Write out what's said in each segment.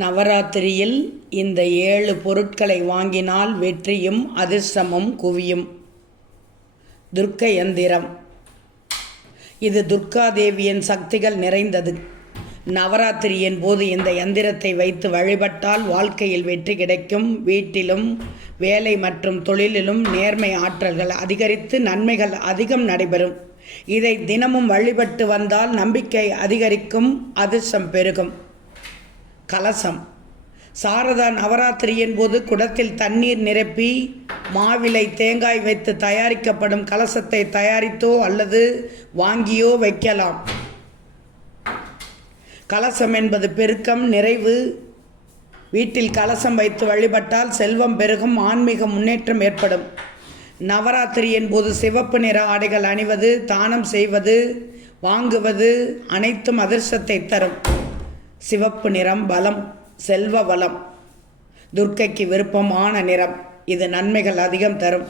நவராத்திரியில் இந்த 7 பொருட்களை வாங்கினால் வெற்றியும் அதிர்ஷ்டமும் குவியும். துர்க்கை யந்திரம். இது துர்காதேவியின் சக்திகள் நிறைந்தது. நவராத்திரியின் போது இந்த யந்திரத்தை வைத்து வழிபட்டால் வாழ்க்கையில் வெற்றி கிடைக்கும். வீட்டிலும் வேலை மற்றும் தொழிலிலும் நேர்மை ஆற்றல்கள் அதிகரித்து நன்மைகள் அதிகம் நடைபெறும். இதை தினமும் வழிபட்டு வந்தால் நம்பிக்கை அதிகரிக்கும், அதிர்ஷ்டம் பெருகும். கலசம். சாரதா நவராத்திரியின் போது குடத்தில் தண்ணீர் நிரப்பி மாவிலை தேங்காய் வைத்து தயாரிக்கப்படும் கலசத்தை தயாரித்தோ அல்லது வாங்கியோ வைக்கலாம். கலசம் என்பது பெருக்கம், நிறைவு. வீட்டில் கலசம் வைத்து வழிபட்டால் செல்வம் பெருகும், ஆன்மீக முன்னேற்றம் ஏற்படும். நவராத்திரியின் போது சிவப்பு நிற ஆடைகள் அணிவது, தானம் செய்வது, வாங்குவது அனைத்தும் அதிர்ஷ்டத்தை தரும். சிவப்பு நிறம் பலம், செல்வ வளம். துர்க்கைக்கு விருப்பமான நிறம். இது நன்மைகள் அதிகம் தரும்.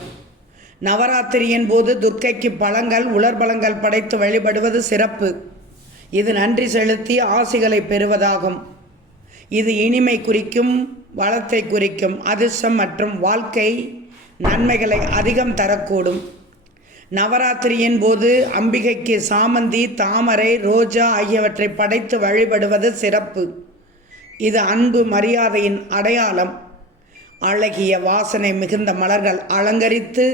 நவராத்திரியின் போது துர்க்கைக்கு பழங்கள், உலர்பழங்கள் படைத்து வழிபடுவது சிறப்பு. இது நன்றி செலுத்தி ஆசிகளை பெறுவதாகும். இது இனிமை குறிக்கும், வளத்தை குறிக்கும். அதிர்ஷ்டம் மற்றும் வாழ்க்கை நன்மைகளை அதிகம் தரக்கூடும். நவராத்திரியின் போது அம்பிகைக்கு சாமந்தி, தாமரை, ரோஜா ஆகியவற்றை படைத்து வழிபடுவது சிறப்பு. இது அன்பு, மரியாதையின் அடையாளம். அழகிய வாசனை மிகுந்த மலர்கள் அலங்கரித்து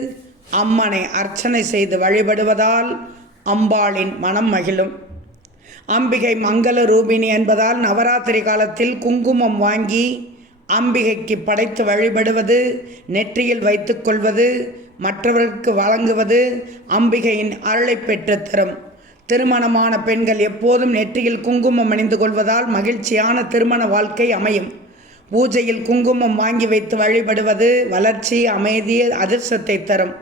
அம்மனை அர்ச்சனை செய்து வழிபடுவதால் அம்பாளின் மனம் மகிழும். அம்பிகை மங்கள ரூபிணி என்பதால் நவராத்திரி காலத்தில் குங்குமம் வாங்கி அம்பிகைக்கு படைத்து வழிபடுவது, நெற்றியில் வைத்துக்கொள்வது, மற்றவர்களுக்கு வழங்குவது அம்பிகையின் அருளை பெற்று தரும். திருமணமான பெண்கள் எப்போதும் நெற்றியில் குங்குமம் அணிந்து கொள்வதால் மகிழ்ச்சியான திருமண வாழ்க்கை அமையும். பூஜையில் குங்குமம் வாங்கி வைத்து வழிபடுவது வளர்ச்சி, அமைதி, அதிர்ஷ்டத்தை தரும்.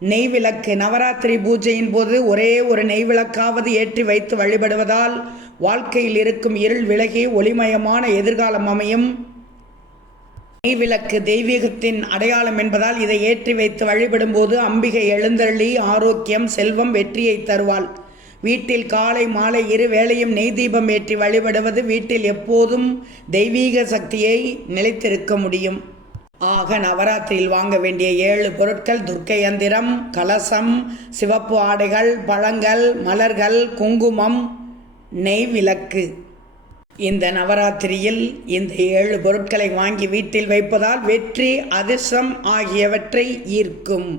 நெய்விளக்கு. நவராத்திரி பூஜையின் போது ஒரே ஒரு நெய்விளக்காவது ஏற்றி வைத்து வழிபடுவதால் வாழ்க்கையில் இருக்கும் இருள் விலகி ஒளிமயமான எதிர்காலம் அமையும். நெய்விளக்கு தெய்வீகத்தின் அடையாளம் என்பதால் இதை ஏற்றி வைத்து வழிபடும் போது அம்பிகை எழுந்தருளி ஆரோக்கியம், செல்வம், வெற்றியை தருவாள். வீட்டில் காலை மாலை 2 வேளையும் நெய் தீபம் ஏற்றி வழிபடுவது வீட்டில் எப்போதும் தெய்வீக சக்தியை நிலைத்திருக்க முடியும். ஆக நவராத்திரியில் வாங்க வேண்டிய 7 பொருட்கள்: துர்க்கை யந்திரம், கலசம், சிவப்பு ஆடைகள், பழங்கள், மலர்கள், குங்குமம், நெய் விளக்கு. இந்த நவராத்திரியில் இந்த 7 பொருட்களை வாங்கி வீட்டில் வைப்பதால் வெற்றி, அதிர்ஷ்டம் ஆகியவற்றை ஈர்க்கும்.